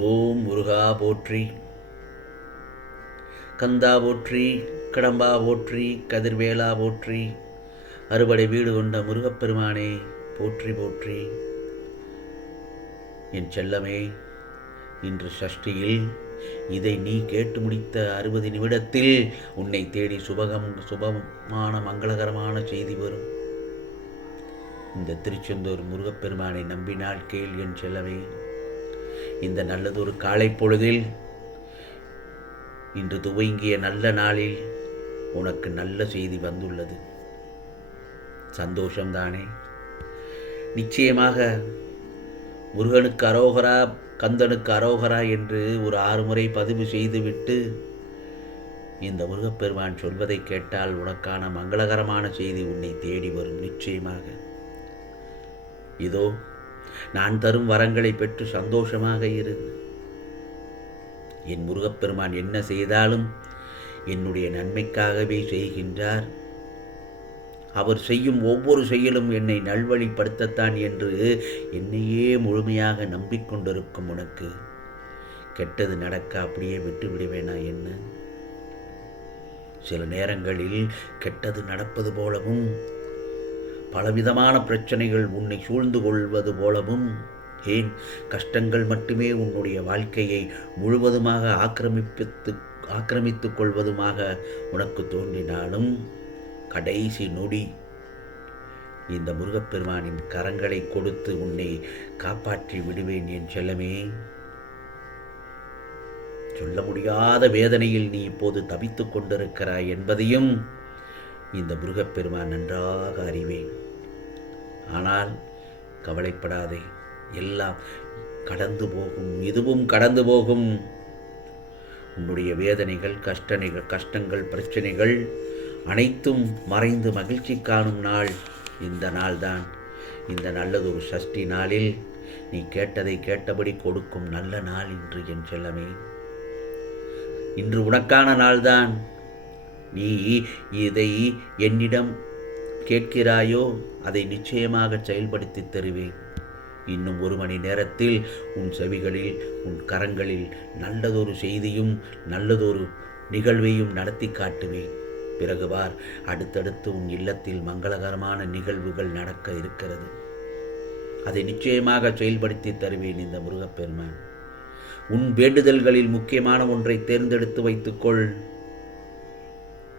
ஓம் முருகா போற்றி, கந்தா போற்றி, கடம்பா போற்றி, கதிர்வேலா போற்றி, அறுபடை வீடு கொண்ட முருகப்பெருமானே போற்றி போற்றி. என் செல்லமே, இன்று சஷ்டியில் இதை நீ கேட்டு முடித்த 60 நிமிடத்தில் உன்னை தேடி சுபமான மங்களகரமான செய்தி வரும். இந்த திருச்செந்தூர் முருகப்பெருமானை நம்பினால் கேள் என் செல்லமே. இந்த நல்லதொரு காலை பொழுதில், இன்று துவங்கிய நல்ல நாளில் உனக்கு நல்ல செய்தி வந்துள்ளது. சந்தோஷம்தானே? நிச்சயமாக முருகனுக்கு அரோகரா, கந்தனுக்கு அரோகரா என்று ஒரு 6 முறை பதிவு செய்துவிட்டு இந்த முருகப்பெருமான் சொல்வதை கேட்டால் உனக்கான மங்களகரமான செய்தி உன்னை தேடி வரும். நிச்சயமாக இதோ நான் தரும் வரங்களை பெற்று சந்தோஷமாக இரு. என் முருகப்பெருமான் என்ன செய்தாலும் என்னுடைய நன்மைக்காகவே செய்கின்றார். அவர் செய்யும் ஒவ்வொரு செயலும் என்னை நல்வழிப்படுத்தத்தான் என்று என்னையே முழுமையாக நம்பிக்கொண்டிருக்கும் உனக்கு கெட்டது நடக்க அப்படியே விட்டு விடுவேனா என்ன? சில நேரங்களில் கெட்டது நடப்பது போலவும், பலவிதமான பிரச்சனைகள் உன்னை சூழ்ந்து கொள்வது போலவும், ஏன் கஷ்டங்கள் மட்டுமே உன்னுடைய வாழ்க்கையை முழுவதுமாக ஆக்கிரமித்துக் கொள்வதுமாக உனக்கு தோன்றினாலும், கடைசி நொடி இந்த முருகப்பெருமானின் கரங்களை கொடுத்து உன்னை காப்பாற்றி விடுவேன் என் செல்லமே. சொல்ல முடியாத வேதனையில் நீ இப்போது தவித்துக் கொண்டிருக்கிறாய் என்பதையும் இந்த முருகப்பெருமான் நன்றாக அறிவேன். ஆனால் கவலைப்படாதே, எல்லாம் கடந்து போகும், இதுவும் கடந்து போகும். உன்னுடைய வேதனைகள், கஷ்டங்கள், பிரச்சனைகள் அனைத்தும் மறைந்து மகிழ்ச்சி காணும் நாள் இந்த நாள்தான். இந்த நல்லதொரு சஷ்டி நாளில் நீ கேட்டதை கேட்டபடி கொடுக்கும் நல்ல நாள் இன்று என் செல்லமே. இன்று உனக்கான நாள்தான். நீ இதை என்னிடம் கேட்கிறாயோ அதை நிச்சயமாக செயல்படுத்தி தருவேன். இன்னும் 1 மணி நேரத்தில் உன் செவிகளில், உன் கரங்களில் நல்லதொரு செய்தியும் நல்லதொரு நிகழ்வையும் நடத்தி காட்டுவேன். பிறகு பார், அடுத்தடுத்து உன் இல்லத்தில் மங்களகரமான நிகழ்வுகள் நடக்க இருக்கிறது. அதை நிச்சயமாக செயல்படுத்தி தருவேன் இந்த முருகப்பெருமான். உன் வேண்டுதல்களில் முக்கியமான ஒன்றை தேர்ந்தெடுத்து வைத்துக்கொள்.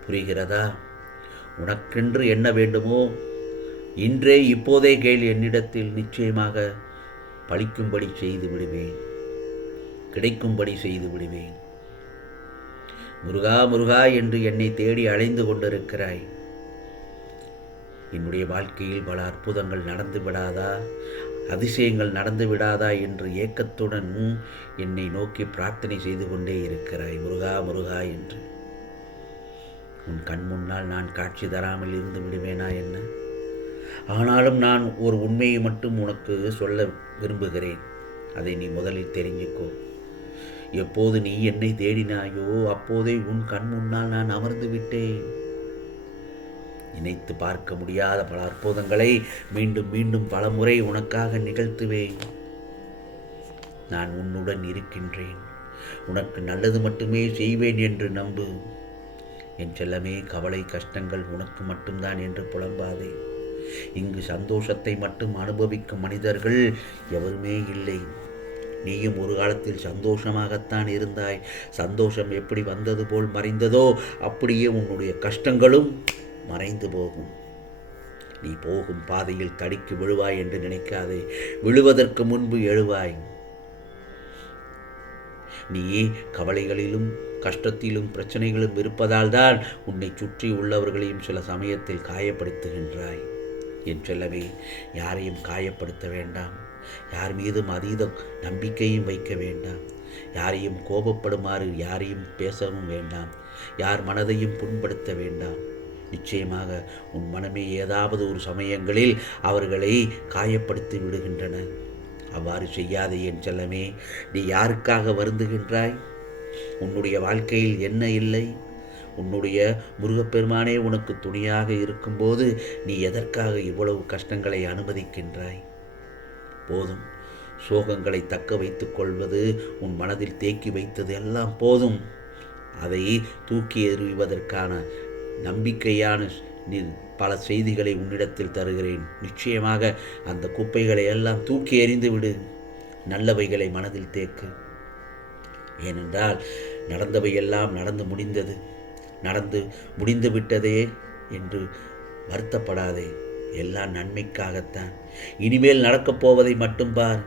புரிகிறதா? உனக்கென்று என்ன வேண்டுமோ இன்றே இப்போதே கேள் என்னிடத்தில். நிச்சயமாக பலிக்கும்படி செய்து விடுவேன், கிடைக்கும்படி செய்து விடுவேன். முருகா முருகா என்று என்னை தேடி அலைந்து கொண்டிருக்கிறாய். என்னுடைய வாழ்க்கையில் பல அற்புதங்கள் நடந்து விடாதா, அதிசயங்கள் நடந்து விடாதா என்று ஏக்கத்துடன் என்னை நோக்கி பிரார்த்தனை செய்து கொண்டே இருக்கிறாய். முருகா முருகா என்று. உன் கண் முன்னால் நான் காட்சி தராமல் இருந்து விடுவேனா என்ன? ஆனாலும் நான் ஒரு உண்மையை மட்டும் உனக்கு சொல்ல விரும்புகிறேன். அதை நீ முதலில் தெரிஞ்சுக்கோ. எப்போது நீ என்னை தேடினாயோ அப்போதே உன் கண் முன்னால் நான் அமர்ந்து விட்டேன். நினைத்து பார்க்க முடியாத பல அற்புதங்களை மீண்டும் மீண்டும் பல முறை உனக்காக நிகழ்த்துவேன். நான் உன்னுடன் இருக்கின்றேன். உனக்கு நல்லது மட்டுமே செய்வேன் என்று நம்பு என் செல்லமே. கவலை, கஷ்டங்கள் உனக்கு மட்டும்தான் என்று புலம்பாதே. இங்கு சந்தோஷத்தை மட்டும் அனுபவிக்கும் மனிதர்கள் எவருமே இல்லை. நீயும் ஒரு காலத்தில் சந்தோஷமாகத்தான் இருந்தாய். சந்தோஷம் எப்படி வந்தது போல் மறைந்ததோ அப்படியே உன்னுடைய கஷ்டங்களும் மறைந்து போகும். நீ போகும் பாதையில் தடிக்கு விழுவாய் என்று நினைக்காதே. விழுவதற்கு முன்பு எழுவாய். நீ கவலைகளிலும் கஷ்டத்திலும் பிரச்சனைகளும் இருப்பதால் தான் உன்னை சுற்றி உள்ளவர்களையும் சில சமயத்தில் காயப்படுத்துகின்றாய். என் செல்லவே, யாரையும் காயப்படுத்த வேண்டாம். யார் மீதும் அதீத நம்பிக்கையும் வைக்க வேண்டாம். யாரையும் கோபப்படுமாறு யாரையும் பேசவும் வேண்டாம். யார் மனதையும் புண்படுத்த வேண்டாம். நிச்சயமாக உன் மனமே ஏதாவது ஒரு சமயங்களில் அவர்களை காயப்படுத்தி விடுகின்றன. அவ்வாறு செய்யாதே என் செல்லமே. நீ யாருக்காக வருந்துகின்றாய்? உன்னுடைய வாழ்க்கையில் என்ன இல்லை? உன்னுடைய முருகப்பெருமானே உனக்கு துணையாக இருக்கும்போது நீ எதற்காக இவ்வளவு கஷ்டங்களை அனுமதிக்கின்றாய்? போதும், சோகங்களை தக்க வைத்துக் கொள்வது, உன் மனதில் தேக்கி வைத்தது எல்லாம் போதும். அதை தூக்கி எறிவதற்கான நம்பிக்கையான பல செய்திகளை உன்னிடத்தில் தருகிறேன். நிச்சயமாக அந்த குப்பைகளை எல்லாம் தூக்கி எறிந்து விடு. நல்லவைகளை மனதில் தேக்கு. ஏனென்றால் நடந்தவையெல்லாம் நடந்து முடிந்தது. நடந்து முடிந்து விட்டதே என்று வருத்தப்படாதே. எல்லாம் நன்மைக்காகத்தான். இனிமேல் நடக்கப் போவதை மட்டும் பார்.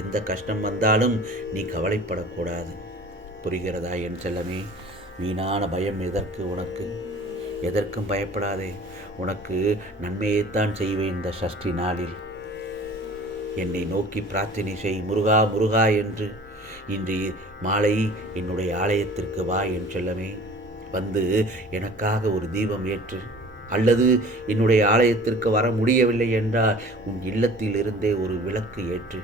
எந்த கஷ்டம் வந்தாலும் நீ கவலைப்படக்கூடாது. புரிகிறதா என் செல்லமே? வீணான பயம் எதற்கு உனக்கு? எதற்கும் பயப்படாதே. உனக்கு நன்மையைத்தான் செய்வேன். இந்த சஷ்டி நாளில் என்னை நோக்கி பிரார்த்தனை செய். முருகா முருகா என்று. இன்று மாலை என்னுடைய ஆலயத்திற்கு வா என் செல்லமே. வந்து எனக்காக ஒரு தீபம் ஏற்று, அல்லது என்னுடைய ஆலயத்திற்கு வர முடியவில்லை என்றால் உன் இல்லத்தில் இருந்தே ஒரு விளக்கு ஏற்று.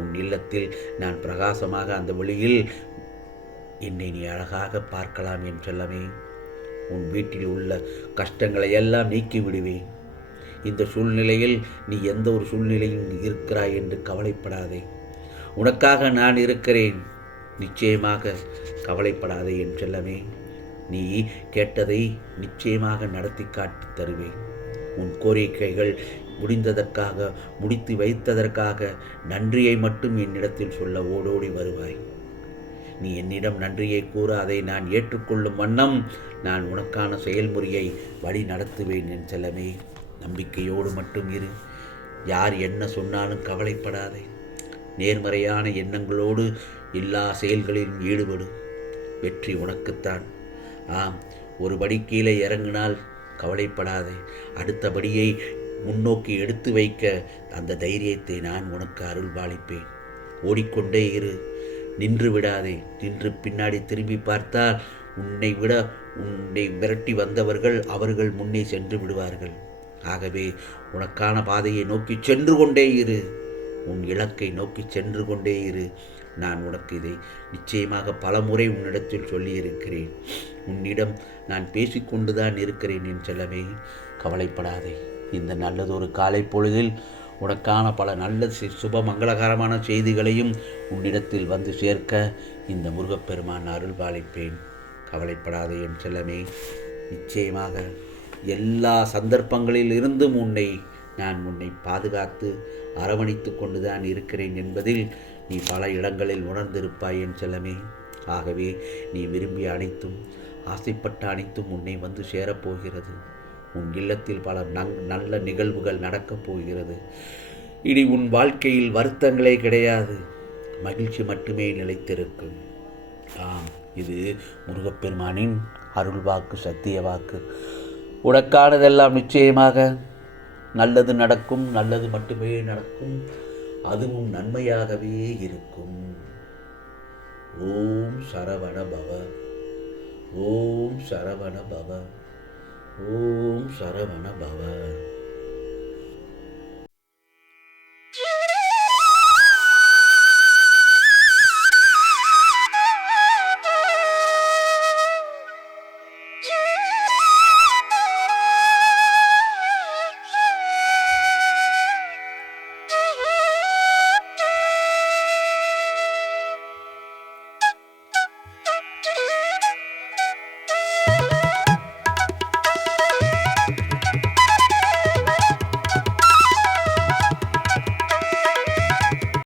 உன் இல்லத்தில் நான் பிரகாசமாக அந்த வெளியில் என்னை நீ அழகாக பார்க்கலாம் என் செல்லமே. உன் வீட்டில் உள்ள கஷ்டங்களை எல்லாம் நீக்கி விடுவேன். இந்த சூழ்நிலையில் நீ எந்த ஒரு சூழ்நிலையில் இருக்கிறாய் என்று கவலைப்படாதே. உனக்காக நான் இருக்கிறேன். நிச்சயமாக கவலைப்படாதே என் செல்லமே. நீ கேட்டதை நிச்சயமாக நடத்தி காட்டி தருவேன். உன் கோரிக்கைகள் முடித்து வைத்ததற்காக நன்றியை மட்டும் என்னிடத்தில் சொல்ல ஓடோடி வருவாய். நீ என்னிடம் நன்றியை கூற அதை நான் ஏற்றுக்கொள்ளும் வண்ணம் நான் உனக்கான செயல்முறையை வழி நடத்துவேன் என் செல்லமே. நம்பிக்கையோடு மட்டும் இரு. யார் என்ன சொன்னாலும் கவலைப்படாதே. நேர்மறையான எண்ணங்களோடு எல்லா செயல்களிலும் ஈடுபடு. வெற்றி உனக்குத்தான். ஆம், ஒரு படி கீழே இறங்கினால் கவலைப்படாதே. அடுத்தபடியை முன்னோக்கி எடுத்து வைக்க அந்த தைரியத்தை நான் உனக்கு அருள்பாலிப்பேன். ஓடிக்கொண்டே இரு. நின்று விடாதே. நின்று பின்னாடி திரும்பி பார்த்தால் உன்னை விரட்டி வந்தவர்கள் அவர்கள் முன்னே சென்று விடுவார்கள். ஆகவே உனக்கான பாதையை நோக்கி சென்று கொண்டே இரு. உன் இலக்கை நோக்கி சென்று கொண்டே இரு. நான் உனக்கு இதை நிச்சயமாக பல முறை உன்னிடத்தில் சொல்லியிருக்கிறேன். உன்னிடம் நான் பேசிக்கொண்டுதான் இருக்கிறேன் என் செல்லமே. கவலைப்படாதே. இந்த நல்லதொரு காலை பொழுதில் உனக்கான பல நல்ல சுப மங்களகரமான செய்திகளையும் உன்னிடத்தில் வந்து சேர்க்க இந்த முருகப்பெருமான் அருள்பாலிப்பேன். கவலைப்படாதே என் செல்லமே. நிச்சயமாக எல்லா சந்தர்ப்பங்களில் இருந்தும் நான் உன்னை பாதுகாத்து அரவணைத்து கொண்டுதான் இருக்கிறேன் என்பதில் நீ பல இடங்களில் உணர்ந்திருப்பாய் என் செல்லமே. ஆகவே நீ விரும்பிய அனைத்தும், ஆசைப்பட்ட அனைத்தும் உன்னை வந்து சேரப்போகிறது. உன் இல்லத்தில் பல நல்ல நிகழ்வுகள் நடக்கப் போகிறது. இனி உன் வாழ்க்கையில் வருத்தங்களே கிடையாது. மகிழ்ச்சி மட்டுமே நிலைத்திருக்கும். ஆம், இது முருகப்பெருமானின் அருள் வாக்கு, சத்திய வாக்கு. உனக்கானதெல்லாம் நிச்சயமாக நல்லது நடக்கும். நல்லது மட்டுமே நடக்கும். அதுவும் நன்மையாகவே இருக்கும். ஓம் சரவண பவ. ஓம் சரவண பவ. ஓம் சரவண பவ.